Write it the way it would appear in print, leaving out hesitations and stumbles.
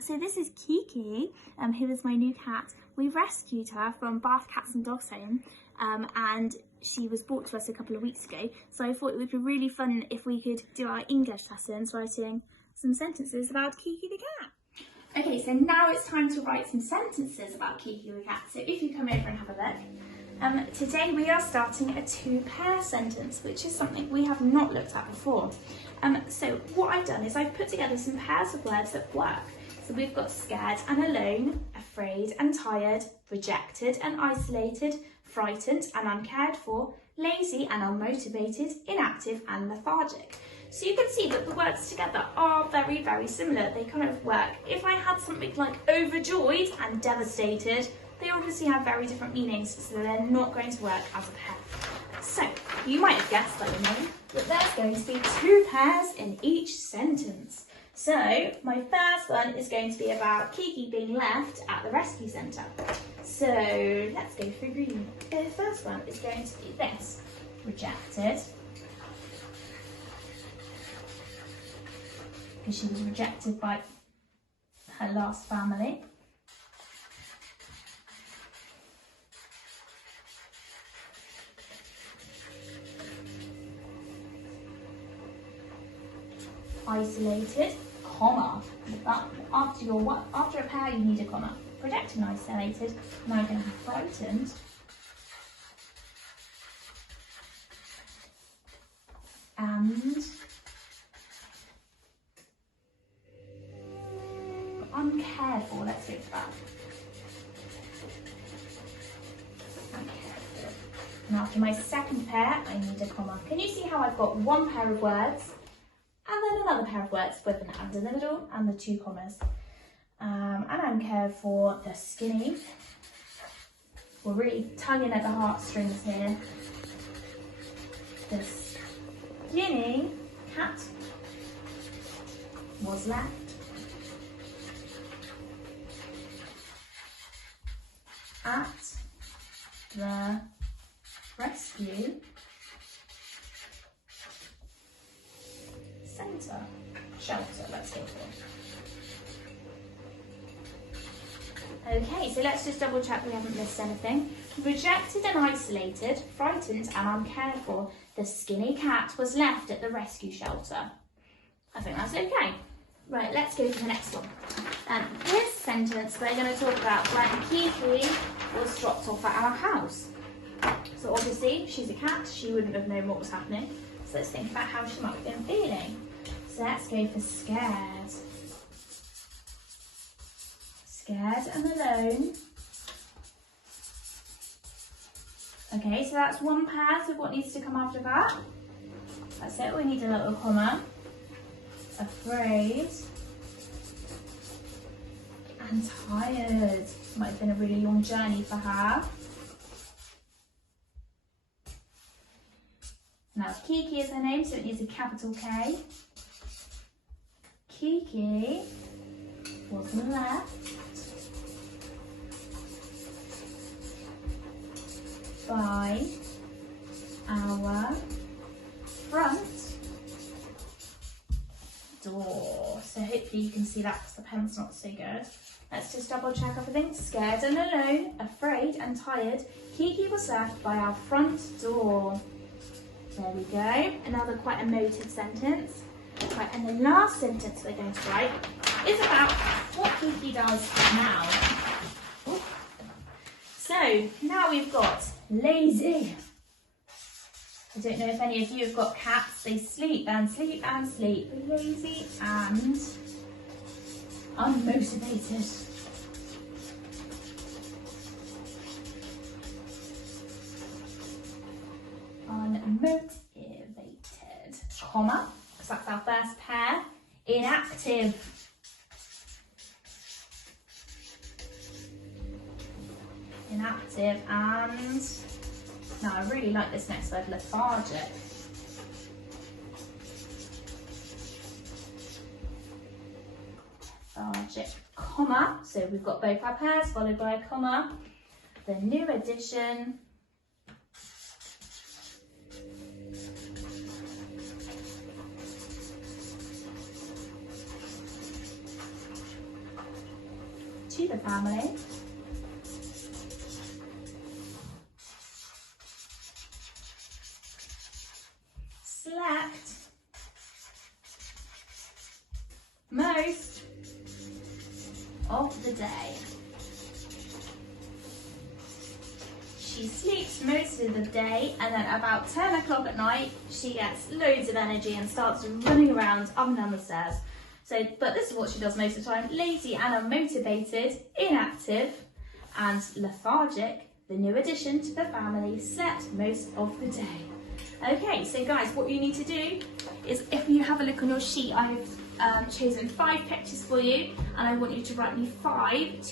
So this is Kiki, who is my new cat. We rescued her from Bath Cats and Dogs Home, and she was brought to us a couple of weeks ago. So I thought it would be really fun if we could do our English lessons writing some sentences about Kiki the cat. Okay, so now it's time to write some sentences about Kiki the cat. So if you come over and have a look. Today we are starting a two-pair sentence, which is something we have not looked at before. So what I've done is I've put together some pairs of words that work. So we've got scared and alone, afraid and tired, rejected and isolated, frightened and uncared for, lazy and unmotivated, inactive and lethargic. So you can see that the words together are very, very similar. They kind of work. If I had something like overjoyed and devastated, they obviously have very different meanings, so they're not going to work as a pair. So you might have guessed, like me, that there's going to be two pairs in each sentence. So my first one is going to be about Kiki being left at the rescue centre. So let's go through reading. The first one is going to be this: rejected, because she was rejected by her last family. Isolated, comma. After a pair, you need a comma. Rejected and isolated. Now you're going to have frightened. And uncared for. Let's go for that. Uncared for. And after my second pair, I need a comma. Can you see how I've got one pair of words and then another pair of words with an and in the middle and the two commas? And uncared for, the skinny. We're really tugging at the heartstrings here. The skinny cat was left at the rescue centre, shelter, let's go for. Okay, so let's just double check we haven't missed anything. Rejected and isolated, frightened and uncared for, the skinny cat was left at the rescue shelter. I think that's okay. Right, let's go to the next one. This sentence we're going to talk about when Kiki was dropped off at our house. So obviously she's a cat, she wouldn't have known what was happening. So let's think about how she might have been feeling. So let's go for scared. Scared and alone. Okay, so that's one pair, so what needs to come after that? That's it, we need a little comma. Afraid and tired. Might have been a really long journey for her. Now Kiki is her name, so it needs a capital K. Kiki was left by our front door. So hopefully you can see that because the pen's not so good. Let's just double check everything. Scared and alone, afraid and tired, Kiki was left by our front door. There we go. Another quite emotive sentence. Right, and the last sentence we're going to write is about what Kiki does now. Ooh. So now we've got lazy. I don't know if any of you have got cats. They sleep and sleep and sleep. Lazy and unmotivated. Unmotivated, comma, because that's our first pair. Inactive. Inactive and, now I really like this next word, lethargic. Lethargic, comma, so we've got both our pairs followed by a comma. The new addition. to the family. Slept most of the day. She sleeps most of the day, and then about 10 o'clock at night, she gets loads of energy and starts running around up and down the stairs. So, but this is what she does most of the time: lazy and unmotivated, inactive and lethargic. The new addition to the family, slept most of the day. Okay, so guys, what you need to do is, if you have a look on your sheet, I've chosen 5 pictures for you, and I want you to write me 5